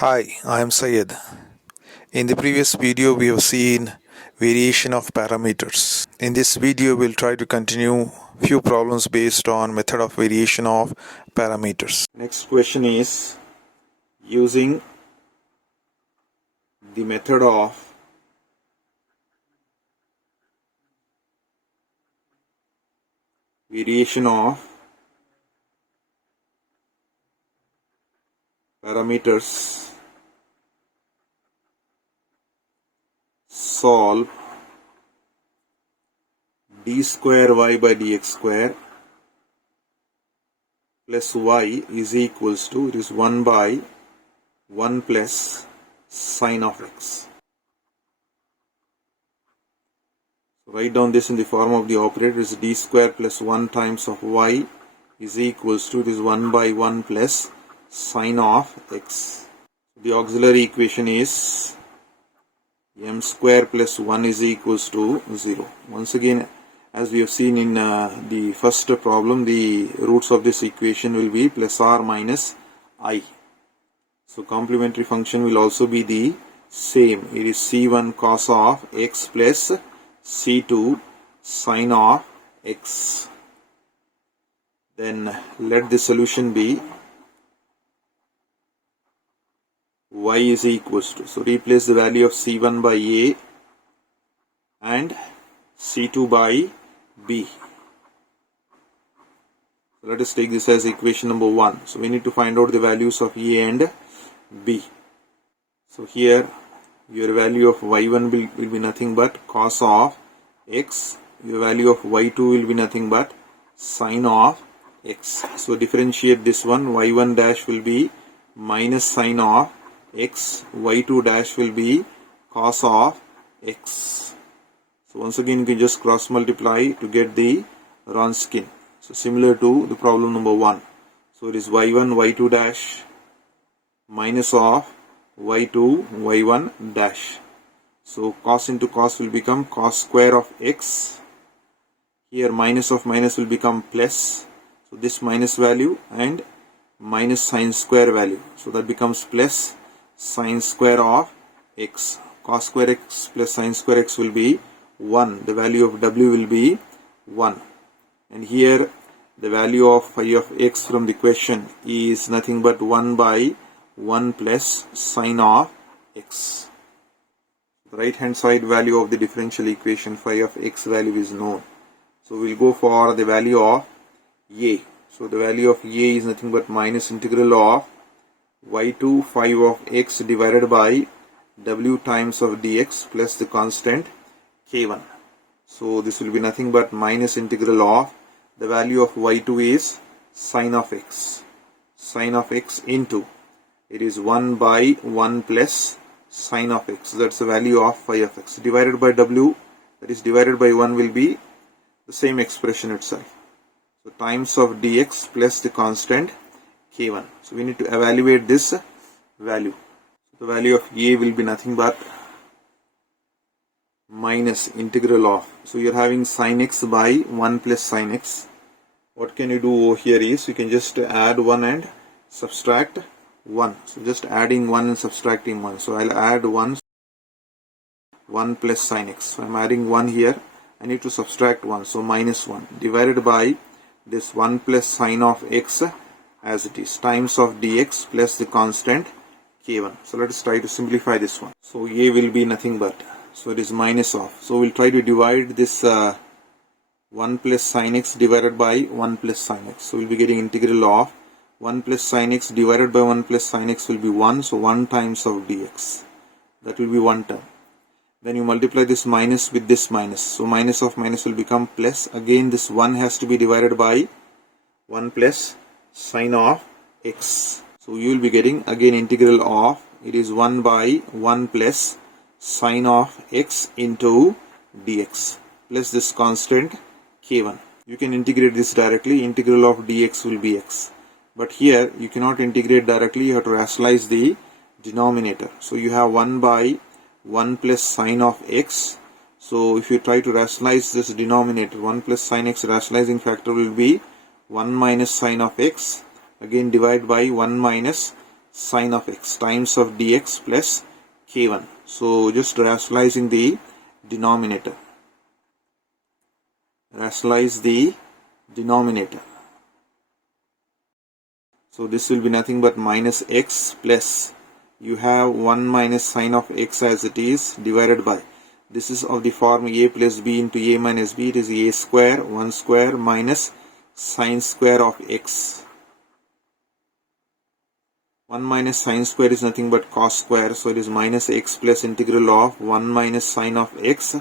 Hi, I am Syed. In the previous video, we have seen variation of parameters. In this video, we'll try to continue few problems based on method of variation of parameters. Next question is using the method of variation of parameters, solve d square y by dx square plus y is equals to, it is 1 by 1 plus sine of x. Write down this in the form of the operator is d square plus 1 times of y is equals to, it is 1 by 1 plus sine of x. The auxiliary equation is m square plus 1 is equals to 0. Once again, as we have seen in the first problem, the roots of this equation will be plus r minus I. So complementary function will also be the same. It is c1 cos of x plus c2 sine of x. Then let the solution be y is equals to, so replace the value of c1 by a and c2 by b. Let us take this as equation number 1. So we need to find out the values of a and b. So here your value of y1 will be nothing but cos of x, your value of y2 will be nothing but sine of x. So differentiate this one, y1 dash will be minus sine of x, y2 dash will be cos of x. So once again you can just cross multiply to get the Wronskian. So similar to the problem number 1. So it is y1 y2 dash minus of y2 y1 dash. So cos into cos will become cos square of x. Here minus of minus will become plus. So this minus value and minus sine square value. So that becomes plus sine square of x. Cos square x plus sine square x will be 1. The value of w will be 1. And here the value of phi of x from the question is nothing but 1 by 1 plus sine of x. The right hand side value of the differential equation phi of x value is known. So we'll go for the value of a. So the value of a is nothing but minus integral of y2 phi of x divided by w times of dx plus the constant k1. So this will be nothing but minus integral of the value of y2 is sine of x. Sine of x into, it is 1 by 1 plus sine of x. That's the value of phi of x. Divided by w, that is divided by 1 will be the same expression itself. So times of dx plus the constant k1. So we need to evaluate this value. The value of a will be nothing but minus integral of, so you're having sine x by 1 plus sine x. What can you do over here is you can just add 1 and subtract 1. So just adding 1 and subtracting 1. So I'll add 1 plus sine x. So I'm adding 1 here. I need to subtract 1. So minus 1 divided by this 1 plus sine of x as it is times of dx plus the constant k1. So let us try to simplify this one. So a will be nothing but, so it is minus of, so we'll try to divide this 1 plus sine x divided by 1 plus sine x. So we'll be getting integral of 1 plus sine x divided by 1 plus sine x will be 1. So 1 times of dx. That will be one term. Then you multiply this minus with this minus. So minus of minus will become plus. Again this 1 has to be divided by 1 plus sine of x. So you will be getting again integral of, it is 1 by 1 plus sine of x into dx plus this constant k1. You can integrate this directly. Integral of dx will be x. But here you cannot integrate directly. You have to rationalize the denominator. So you have 1 by 1 plus sine of x. So if you try to rationalize this denominator, 1 plus sine x, rationalizing factor will be 1 minus sine of x. Again divide by 1 minus sine of x times of dx plus k1. So just rationalizing the denominator. Rationalize the denominator. So this will be nothing but minus x plus, you have 1 minus sine of x as it is, divided by, this is of the form a plus b into a minus b, it is a square 1 square minus sine square of x. 1 minus sine square is nothing but cos square, so it is minus x plus integral of 1 minus sine of x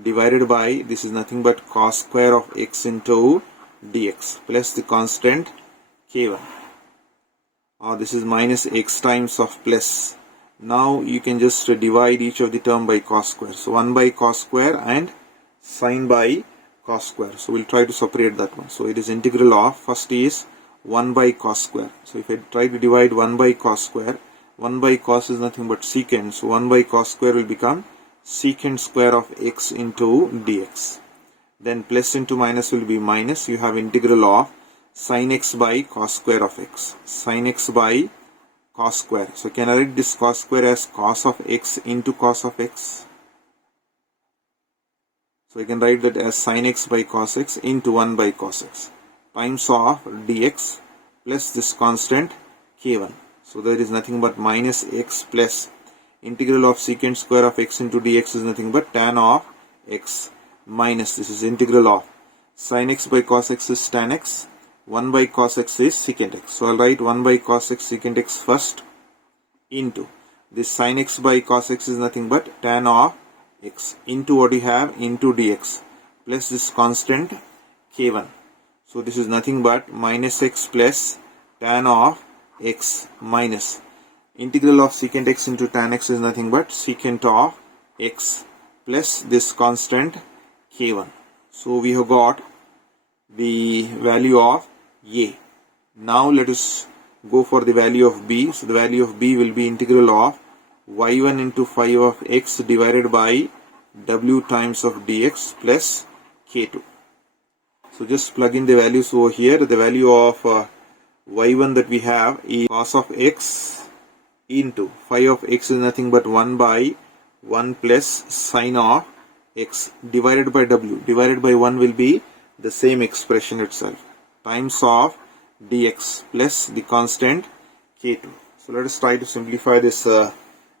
divided by, this is nothing but cos square of x into dx plus the constant k1. This is minus x times of plus. Now you can just divide each of the term by cos square. So 1 by cos square and sine by cos square. So we'll try to separate that one. So it is integral of, first is 1 by cos square. So if I try to divide 1 by cos square, 1 by cos is nothing but secant. So 1 by cos square will become secant square of x into dx. Then plus into minus will be minus. You have integral of sin x by cos square of x. Sin x by cos square. So can I write this cos square as cos of x into cos of x? So I can write that as sin x by cos x into 1 by cos x times of dx plus this constant k1. So there is nothing but minus x plus integral of secant square of x into dx is nothing but tan of x minus, this is integral of sin x by cos x is tan x, 1 by cos x is secant x. So I'll write 1 by cos x secant x first into this sin x by cos x is nothing but tan of x into what you have into dx plus this constant k1. So this is nothing but minus x plus tan of x minus integral of secant x into tan x is nothing but secant of x plus this constant k1. So we have got the value of a. Now let us go for the value of b. So the value of b will be integral of y1 into 5 of x divided by w times of dx plus k2. So just plug in the values over here. The value of y1 that we have is cos of x into 5 of x is nothing but 1 by 1 plus sine of x divided by w. Divided by 1 will be the same expression itself times of dx plus the constant k2. So let us try to simplify this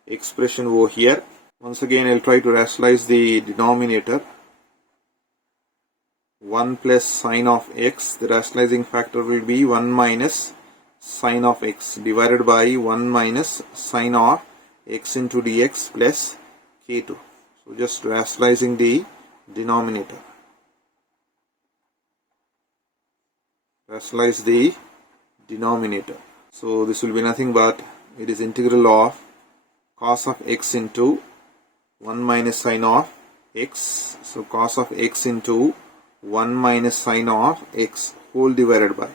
expression over here. Once again I'll try to rationalize the denominator. 1 plus sine of x, the rationalizing factor will be 1 minus sine of x divided by 1 minus sine of x into dx plus k2. So just rationalizing the denominator. Rationalize the denominator. So this will be nothing but, it is integral of cos of x into 1 minus sine of x. So cos of x into 1 minus sine of x whole divided by,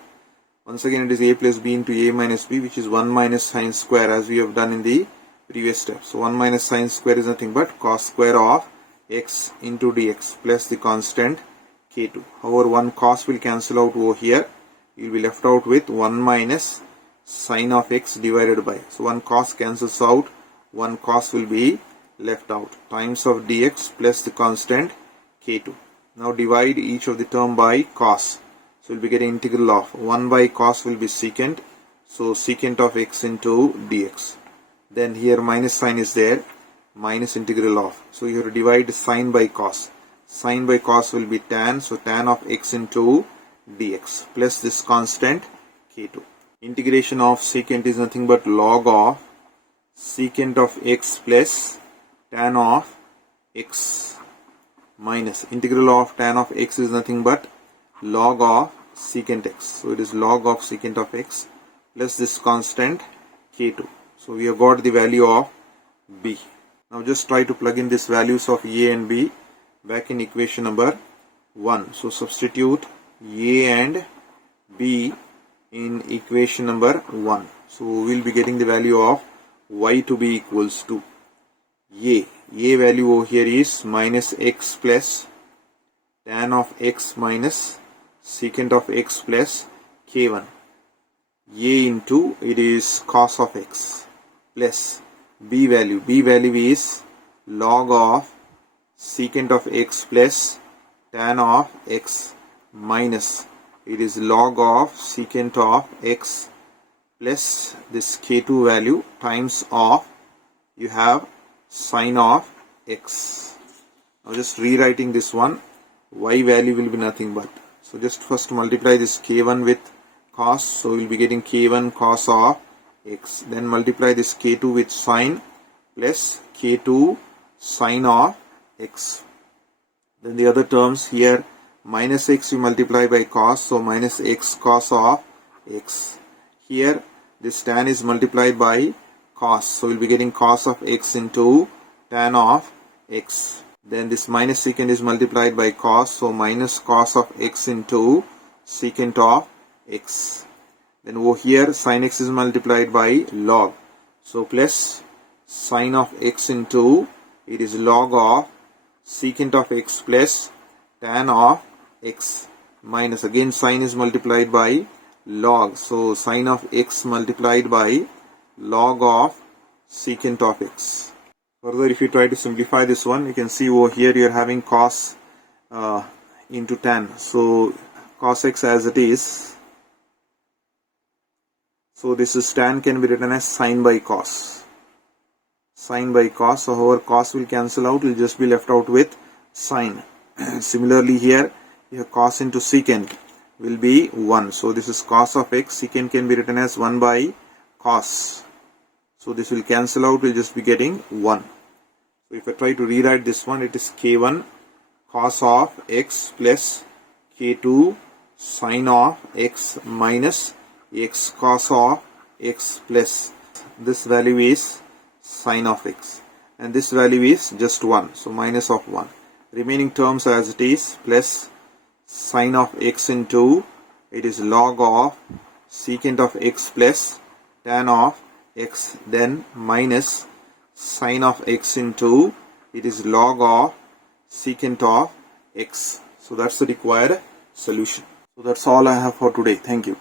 once again it is a plus b into a minus b, which is 1 minus sine square as we have done in the previous step. So 1 minus sine square is nothing but cos square of x into dx plus the constant k2. However, one cos will cancel out over here. You will be left out with 1 minus sine of x divided by. So one cos cancels out, one cos will be left out times of dx plus the constant k2. Now divide each of the term by cos. So we'll be getting integral of 1 by cos will be secant. So secant of x into dx. Then here minus sign is there, minus integral of. So you have to divide sine by cos. Sine by cos will be tan. So tan of x into dx plus this constant k2. Integration of secant is nothing but log of secant of x plus tan of x minus integral of tan of x is nothing but log of secant x. So it is log of secant of x plus this constant k2. So we have got the value of b. Now just try to plug in these values of a and b back in equation number 1. So substitute a and b in equation number 1. So we will be getting the value of y to be equals to a. A value over here is minus x plus tan of x minus secant of x plus k1. a into it is cos of x plus b value. B value is log of secant of x plus tan of x minus it is log of secant of x plus this k2 value times of you have sine of x. Now just rewriting this one, y value will be nothing but, so just first multiply this k1 with cos, so we'll be getting k1 cos of x, then multiply this k2 with sine plus k2 sine of x. Then the other terms here, minus x we multiply by cos, so minus x cos of x. Here this tan is multiplied by cos, so we'll be getting cos of x into tan of x. Then this minus secant is multiplied by cos, so minus cos of x into secant of x. Then over here sin x is multiplied by log, so plus sine of x into it is log of secant of x plus tan of x minus again sine is multiplied by log, so sine of x multiplied by log of secant of x. Further, if you try to simplify this one, you can see over here you are having cos into tan, so cos x as it is, so this is tan can be written as sine by cos. Sine by cos, so however cos will cancel out, will just be left out with sine. Similarly here, your cos into secant will be 1, so this is cos of x, secant can be written as 1 by cos, so this will cancel out, will just be getting 1. So if I try to rewrite this one, it is k1 cos of x plus k2 sine of x minus x cos of x plus this value is sine of x, and this value is just 1, so minus of 1. Remaining terms as it is, plus sine of x into it is log of secant of x plus tan of x, then minus sine of x into it is log of secant of x. So that's the required solution. So that's all I have for today. Thank you.